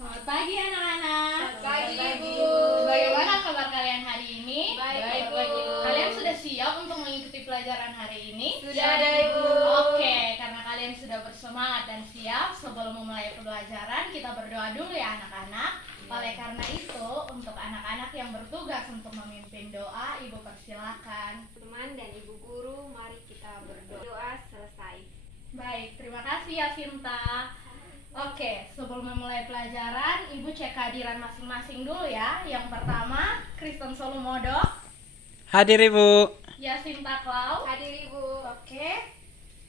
Selamat pagi anak-anak. Selamat pagi, Ibu. Bagaimana kabar kalian hari ini? Baik, Bu. Kalian sudah siap untuk mengikuti pelajaran hari ini? Sudah ada, Ibu. Oke, karena kalian sudah bersemangat dan siap, sebelum memulai pembelajaran kita berdoa dulu ya anak-anak. Oleh karena itu, untuk anak-anak yang bertugas untuk memimpin doa, Ibu persilahkan. Teman dan Ibu Guru, mari kita berdoa. Doa selesai. Baik, terima kasih ya Sinta. Oke, sebelum memulai pelajaran, Ibu cek kehadiran masing-masing dulu ya. Yang pertama, Kristen Solomodo, Hadir Ibu. Yasinta Klau, Hadir, Ibu. oke,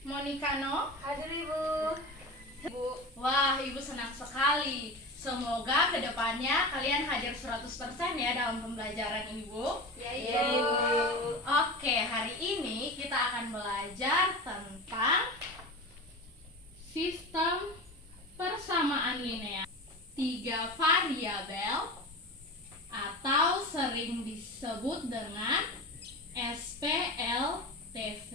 Monica No. Hadir, Ibu. Ibu. Wah, Ibu senang sekali. Semoga kedepannya kalian hadir 100% ya dalam pembelajaran Ibu. Ya, Ibu. Oke, hari ini kita akan belajar tentang sistem persamaan linear. 3 variabel atau sering disebut dengan SPLTV.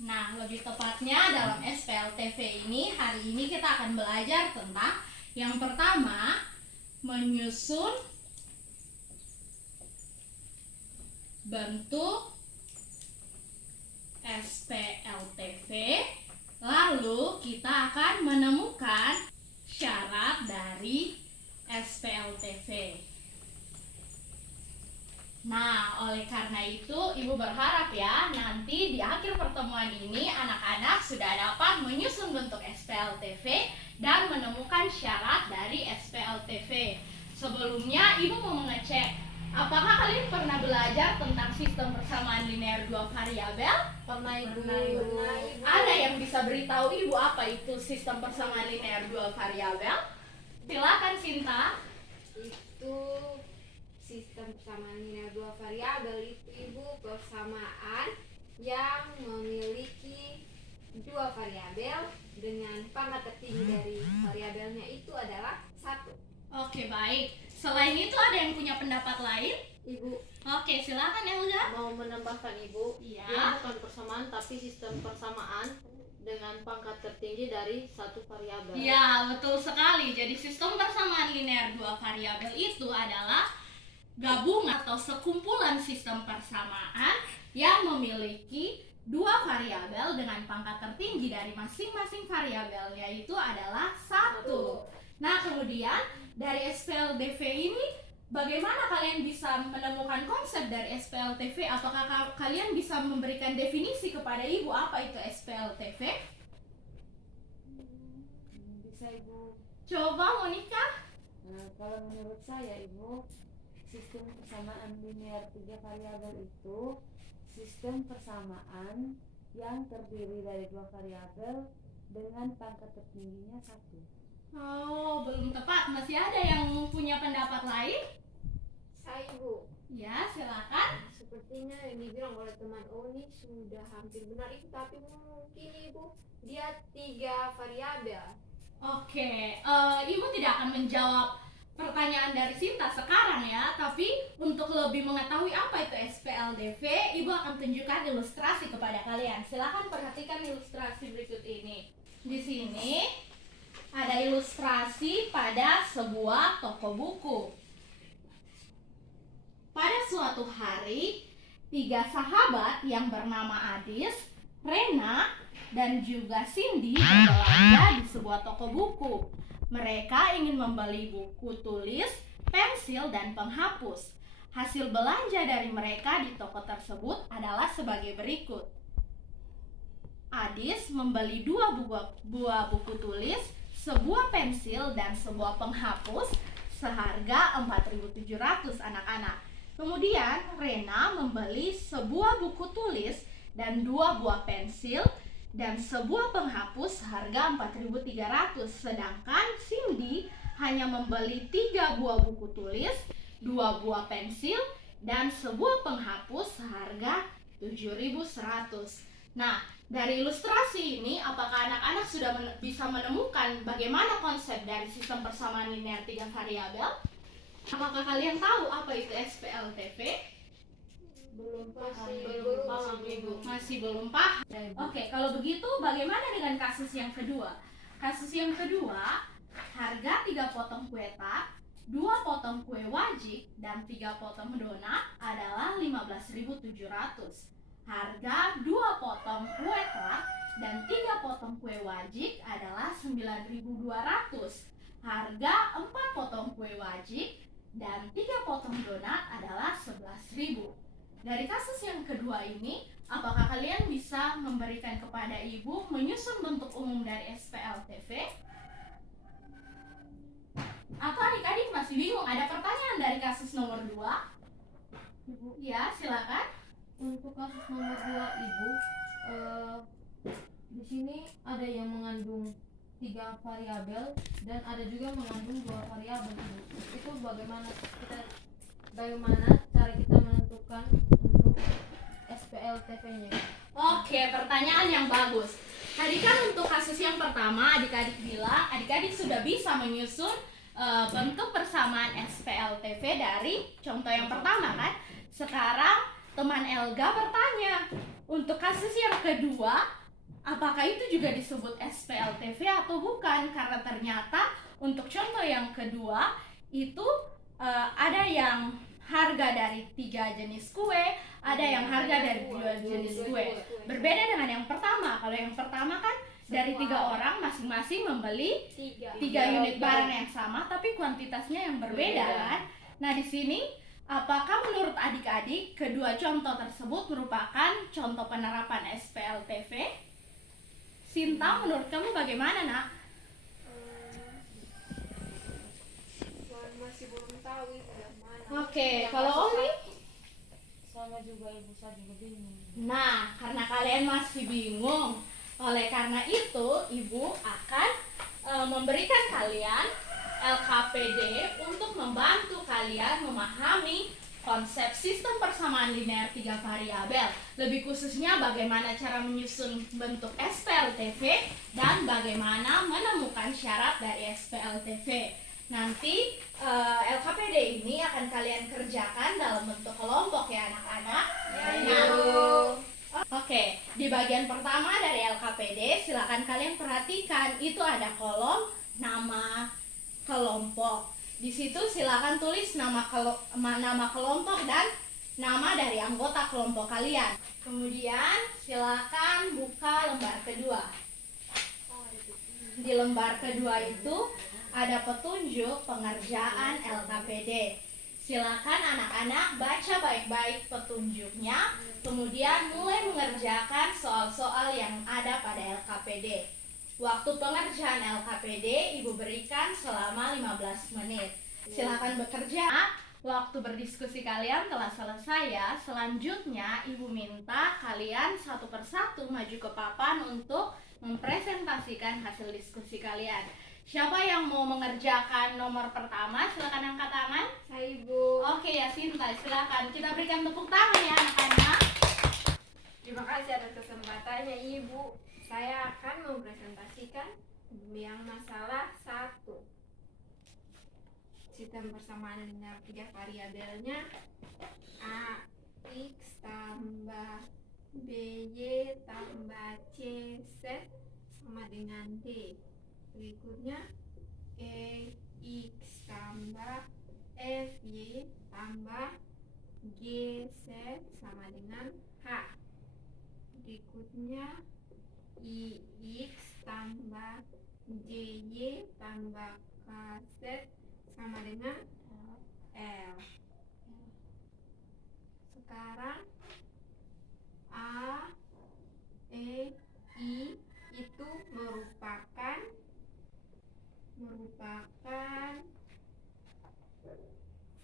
Nah, lebih tepatnya dalam SPLTV ini, hari ini kita akan belajar tentang yang pertama, menyusun bentuk SPLTV. Lalu kita akan menemukan syarat dari SPLTV. Nah, oleh karena itu Ibu berharap ya nanti di akhir pertemuan ini anak-anak sudah dapat menyusun bentuk SPLTV dan menemukan syarat dari SPLTV. Sebelumnya Ibu mau mengecek, apakah kalian pernah belajar tentang sistem persamaan linear 2 variabel? Pernah, Ibu. Ada yang bisa beritahu Ibu apa itu sistem persamaan linear 2 variabel? Silakan Sinta. Itu sistem persamaan linear 2 variabel itu, Ibu, persamaan yang memiliki 2 variabel dengan pangkat tertinggi dari variabelnya itu adalah 1. Oke, baik. Selain itu ada yang punya pendapat lain? Ibu, Oke, silakan Elga. Mau menambahkan Ibu, Iya. dia bukan persamaan tapi sistem persamaan dengan pangkat tertinggi dari satu variabel. Iya, betul sekali. Jadi sistem persamaan linear 2 variabel itu adalah gabungan atau sekumpulan sistem persamaan yang memiliki 2 variabel dengan pangkat tertinggi dari masing-masing variabelnya itu adalah 1. Nah, kemudian dari SPLTV ini bagaimana kalian bisa menemukan konsep dari SPLTV? Apakah kalian bisa memberikan definisi kepada Ibu apa itu SPLTV? Bisa, Ibu. Coba Monica. Nah, kalau menurut saya, Ibu, sistem persamaan linear 3 variabel itu sistem persamaan yang terdiri dari 2 variabel dengan pangkat tertingginya 1. Oh, belum tepat. Masih ada yang punya pendapat lain? saya, Ibu. Ya, silakan. Sepertinya yang dibilang oleh teman Oni sudah hampir benar itu, tapi mungkin, Ibu, dia 3 variabel. Oke, Ibu tidak akan menjawab pertanyaan dari Sinta sekarang ya, tapi untuk lebih mengetahui apa itu SPLTV, Ibu akan tunjukkan ilustrasi kepada kalian. Silakan perhatikan ilustrasi berikut ini. Di sini ada ilustrasi pada sebuah toko buku. Pada suatu hari, 3 sahabat yang bernama Adis, Rena, dan juga Cindy berbelanja di sebuah toko buku. Mereka ingin membeli buku tulis, pensil, dan penghapus. Hasil belanja dari mereka di toko tersebut adalah sebagai berikut. Adis membeli 2 buah buku tulis, sebuah pensil, dan sebuah penghapus seharga 4.700 anak-anak. Kemudian Rena membeli sebuah buku tulis dan 2 buah pensil dan sebuah penghapus seharga 4.300. Sedangkan Cindy hanya membeli 3 buah buku tulis, 2 buah pensil, dan sebuah penghapus seharga 7.100. Nah, dari ilustrasi ini, apakah anak-anak sudah bisa menemukan bagaimana konsep dari sistem persamaan linear 3 variabel? Apakah kalian tahu apa itu SPLTV? Belum paham. Belum paham, Ibu. Masih belum paham? Ya, Ibu. Oke, kalau begitu bagaimana dengan kasus yang kedua? Kasus yang kedua, harga 3 potong kue tart, 2 potong kue wajik, dan 3 potong donat adalah 15.700. Harga 2 potong kue tart dan 3 potong kue wajik adalah 9.200. Harga 4 potong kue wajik dan 3 potong donat adalah 11.000. Dari kasus yang kedua ini, apakah kalian bisa memberikan kepada ibu menyusun bentuk umum dari SPLTV? Atau adik-adik masih bingung? Ada pertanyaan dari kasus nomor 2? Ibu, Ya, silakan. untuk kasus nomor 2 Ibu, di sini ada yang mengandung 3 variabel dan ada juga mengandung 2 variabel Ibu. Itu bagaimana cara kita menentukan untuk SPLTV-nya? Oke, pertanyaan yang bagus. Tadi kan untuk kasus yang pertama adik-adik bilang adik-adik sudah bisa menyusun bentuk persamaan SPLTV dari contoh yang pertama kan. Sekarang teman Elga bertanya, untuk kasus yang kedua apakah itu juga disebut SPLTV atau bukan? Karena ternyata untuk contoh yang kedua itu ada yang harga dari 3 jenis kue, ada yang harga dari 2 jenis kue. Berbeda dengan yang pertama. Kalau yang pertama kan dari 3 orang masing-masing membeli 3 unit barang yang sama tapi kuantitasnya yang berbeda kan. Nah, di sini apakah menurut adik-adik kedua contoh tersebut merupakan contoh penerapan SPLTV? Sinta, menurut kamu bagaimana, Nak? Masih belum tahu itu yang mana. Oke, Yang kalau masuk Omi? Sama juga Ibu, saya juga bingung. Nah, karena kalian masih bingung, oleh karena itu Ibu akan memberikan kalian LKPD untuk membantu kalian memahami konsep sistem persamaan linear 3 variabel. Lebih khususnya bagaimana cara menyusun bentuk SPLTV dan bagaimana menemukan syarat dari SPLTV. Nanti LKPD ini akan kalian kerjakan dalam bentuk kelompok ya anak-anak. Oke, di bagian pertama dari LKPD silakan kalian perhatikan itu ada kolom nama kelompok. Di situ silakan tulis nama kelompok dan nama dari anggota kelompok kalian. Kemudian silakan buka lembar kedua. Di lembar kedua itu ada petunjuk pengerjaan LKPD. Silakan anak-anak baca baik-baik petunjuknya, kemudian mulai mengerjakan soal-soal yang ada pada LKPD. Waktu pengerjaan LKPD Ibu berikan selama 15 menit. Silakan bekerja. Waktu berdiskusi kalian telah selesai ya. Selanjutnya Ibu minta kalian satu persatu maju ke papan untuk mempresentasikan hasil diskusi kalian. Siapa yang mau mengerjakan nomor pertama? Silakan angkat tangan. Saya Ibu. Oke ya Sinta, silakan. Kita berikan tepuk tangan ya anak-anak. Terima kasih atas kesempatannya Ibu. Saya akan mempresentasikan yang masalah 1. Sistem persamaan linear 3 variabelnya AX tambah BY tambah CZ sama dengan D. Berikutnya EX tambah FY tambah GZ sama dengan H. Berikutnya IX tambah JY tambah KZ sama dengan L. Sekarang A, E, I itu merupakan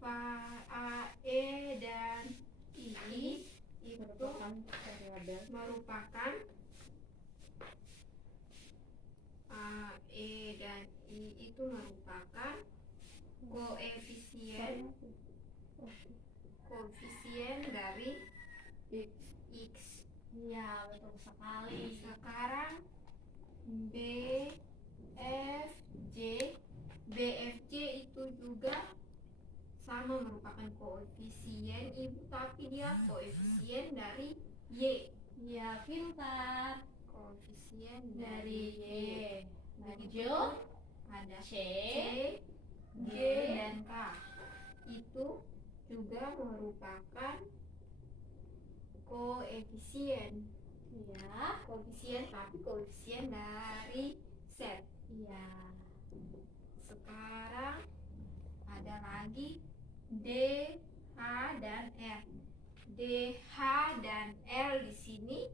A, E dan I itu merupakan A, E dan I itu merupakan koefisien dari X. Iya, betul sekali. Sekarang B, F, J. BFJ itu juga sama merupakan koefisien Ibu, tapi dia koefisien dari Y. Iya, dari Y. Lanjut, ada C, G, dan K. Itu juga merupakan koefisien. Iya, Tapi koefisien dari set. iya. Sekarang ada lagi D, H, dan R. D, H, dan L di sini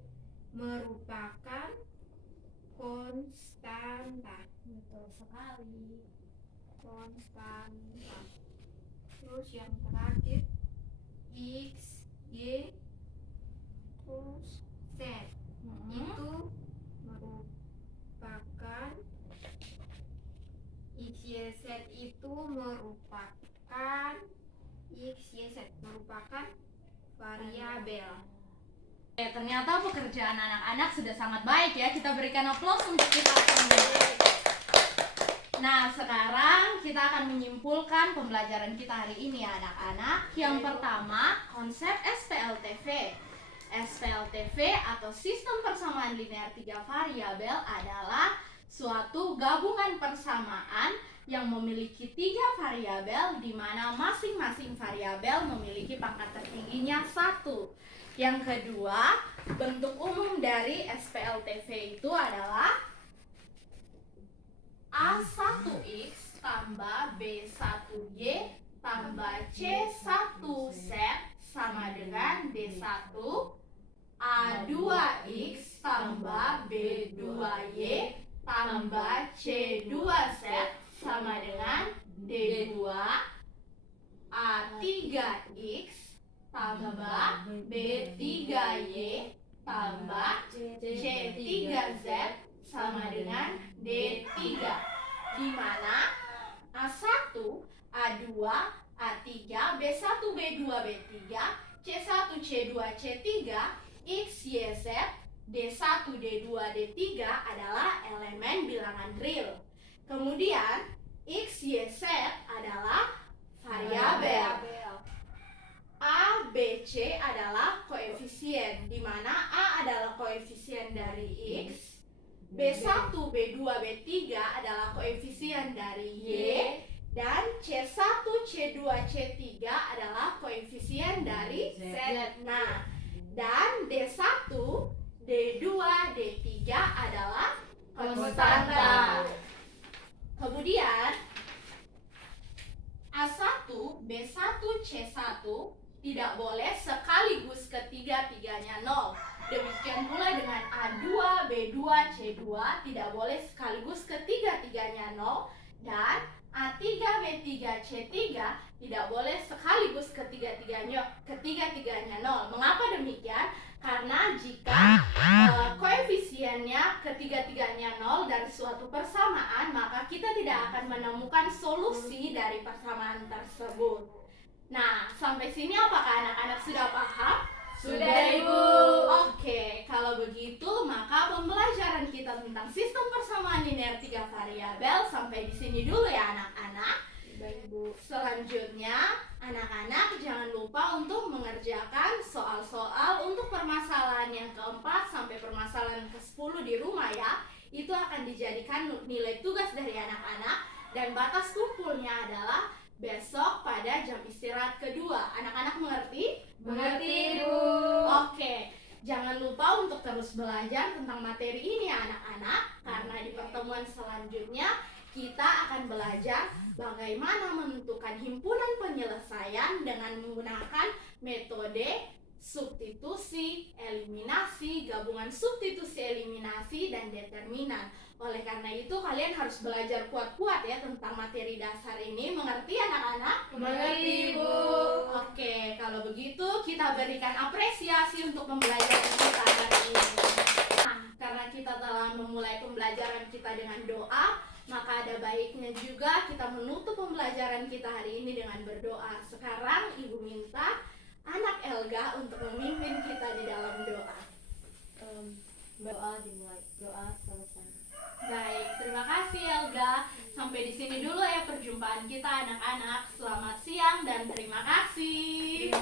merupakan konstanta. Betul sekali. Konstanta. Terus yang terakhir X, Y, terus Z. Itu merupakan X, Y, Z itu merupakan X, Y, Z merupakan variabel. Oke, ternyata pekerjaan anak-anak sudah sangat baik ya. Kita berikan aplaus untuk kita semua. Nah, sekarang kita akan menyimpulkan pembelajaran kita hari ini ya anak-anak. Yang pertama, konsep SPLTV. SPLTV atau sistem persamaan linear 3 variabel adalah suatu gabungan persamaan yang memiliki 3 variabel di mana masing-masing variabel memiliki pangkat tertingginya 1. Yang kedua, bentuk umum dari SPLTV itu adalah A1X tambah B1Y tambah C1Z sama dengan D1. A2X tambah B2Y tambah C2Z sama dengan D2. A3X tambah B3Y tambah C3Z sama dengan D3, di mana A1, A2, A3, B1, B2, B3, C1, C2, C3, X, Y, Z, D1, D2, D3 adalah elemen bilangan real. Kemudian X, Y, Z adalah variabel. A, B, C adalah koefisien, di mana A adalah koefisien dari X, B1, B2, B3 adalah koefisien dari Y, dan C1, C2, C3 adalah koefisien dari Z. Nah, dan D1, D2, D3 adalah konstanta. Kemudian A1, B1, C1 tidak boleh sekaligus ketiga-tiganya 0. Demikian pula dengan A2, B2, C2 tidak boleh sekaligus ketiga-tiganya 0. Dan A3, B3, C3 tidak boleh sekaligus ketiga-tiganya 0. Mengapa demikian? Karena jika koefisiennya ketiga-tiganya 0 dari suatu persamaan, maka kita tidak akan menemukan solusi dari persamaan tersebut. Nah, sampai sini apakah anak-anak sudah paham? Sudah, Ibu. Oke, kalau begitu maka pembelajaran kita tentang sistem persamaan linear 3 variabel sampai di sini dulu ya anak-anak. Baik, Bu. Selanjutnya, anak-anak jangan lupa untuk mengerjakan soal-soal untuk permasalahan yang keempat sampai permasalahan ke-10 di rumah ya. Itu akan dijadikan nilai tugas dari anak-anak dan batas kumpulnya adalah besok pada jam istirahat kedua. Anak-anak mengerti? Mengerti, Bu. Oke, jangan lupa untuk terus belajar tentang materi ini ya anak-anak, karena di pertemuan selanjutnya kita akan belajar bagaimana menentukan himpunan penyelesaian dengan menggunakan metode substitusi, eliminasi, gabungan substitusi, eliminasi, dan determinan. Oleh karena itu kalian harus belajar kuat-kuat ya tentang materi dasar ini. Mengerti anak-anak? Mengerti, Bu. Oke, kalau begitu kita berikan apresiasi untuk pembelajaran kita hari ini. Nah, karena kita telah memulai pembelajaran kita dengan doa, maka ada baiknya juga kita menutup pembelajaran kita hari ini dengan berdoa. Sekarang Ibu minta anak Elga untuk memimpin kita di dalam doa. Doa dimulai, doa selesai. Baik, terima kasih Elga. Sampai di sini dulu ya perjumpaan kita anak-anak. Selamat siang dan terima kasih.